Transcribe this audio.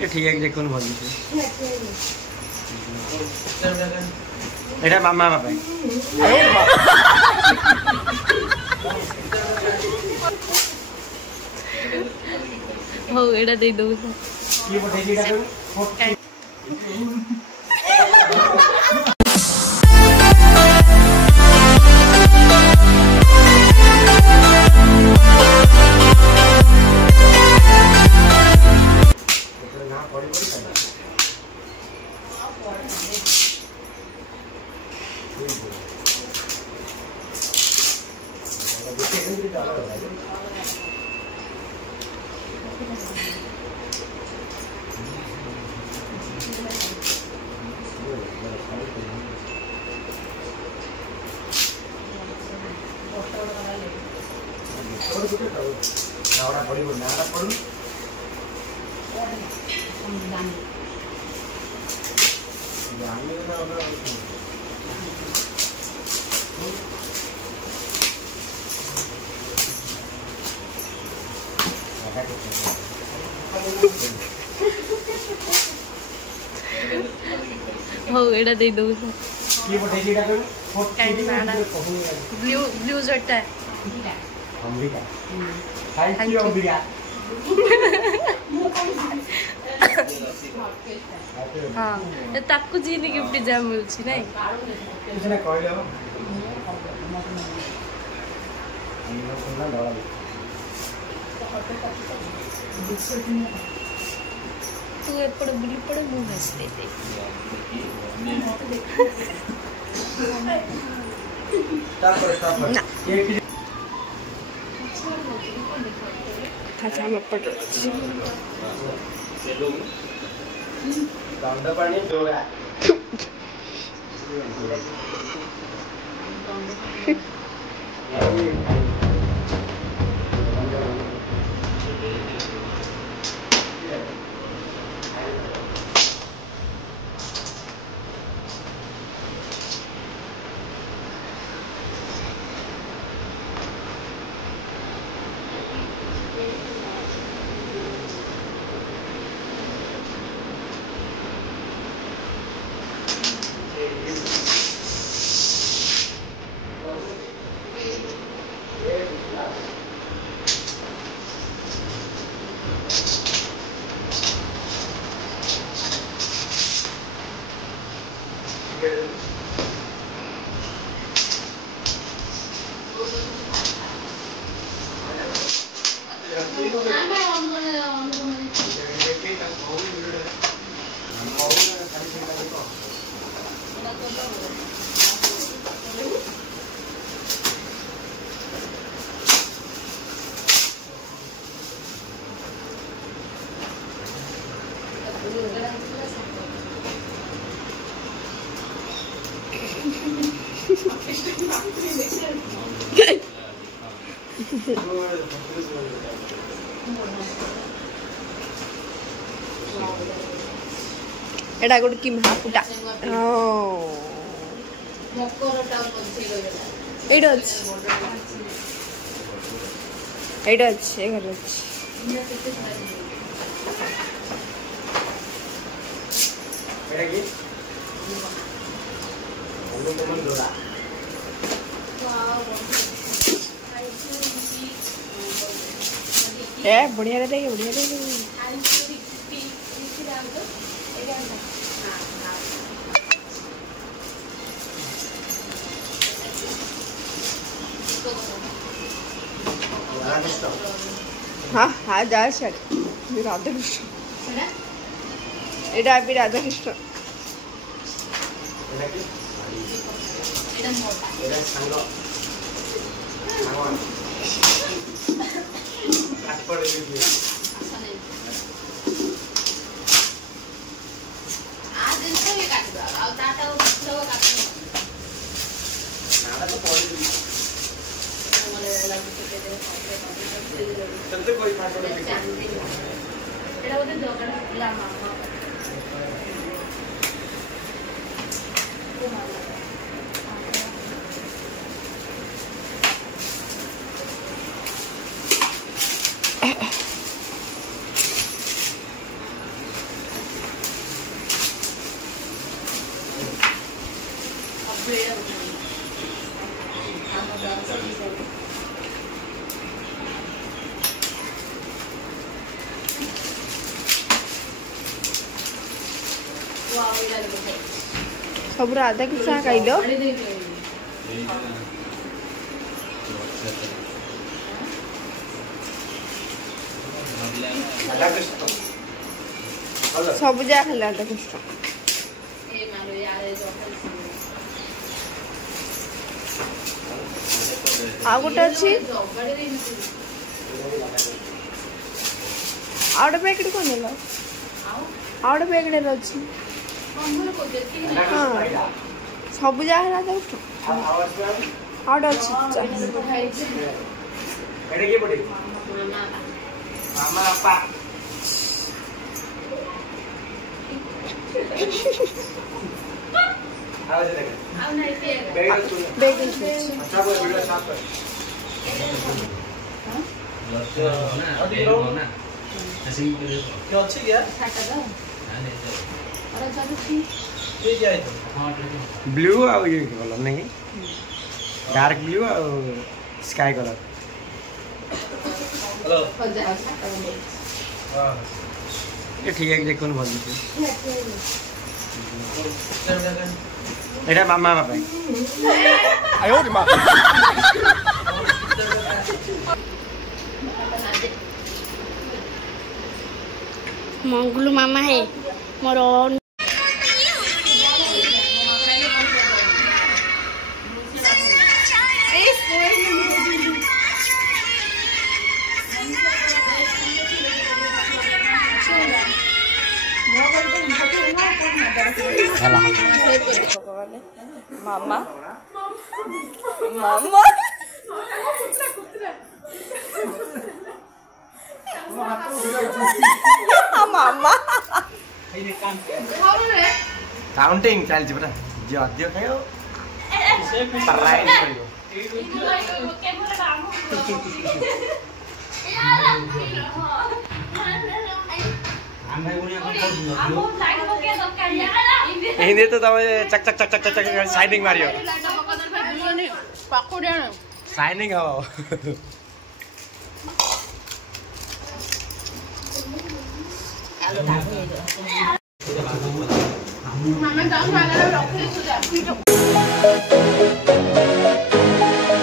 ये ठीक है कि कौन बोल दे एटा मामा बापा हो एटा दे दो ये पठे दिटा कर हो एटा दे दो ये पठे दिटा कर ब्लू ब्लू जट्टा है अम्बिका थैंक यू अम्बिका हाँ ताकू जी ने गिफ्ट जा मिलछि नहीं कुछ ना कहले हो हम लोग ना डरा तू एपड़ बुली पड़ मुंह हंस दे ना खासा में पड़ दंड पानी जोड़ा एटा गोट की महापुटा ओ एटा अच्छे घर अच्छे बढ़िया रहता है बढ़िया रहता हाँ हाँ जा सर राधा कृष्ण एटा भी राधा कृष्ण सब आधा किसा खाइल सब जा खाइल आधा किसा आ गोटे अच्छी आउट पैकेट को नेलो आउट पैकेट अच्छी हाँ सब जगह आउट अच्छी ब्लू कलर नहीं डार्क ब्लू स्काई कलर ये ठीक है देखो भल एटा मामा बापा आयो रे मां मंगलू मामा है मोर मामा मामा मामा काउंटिंग चल परा जे अध्य खायो पराई पड़ियो हिंदी तो तब चक चक चक चक चक चक साइनिंग मारियो साइनिंग हो मामा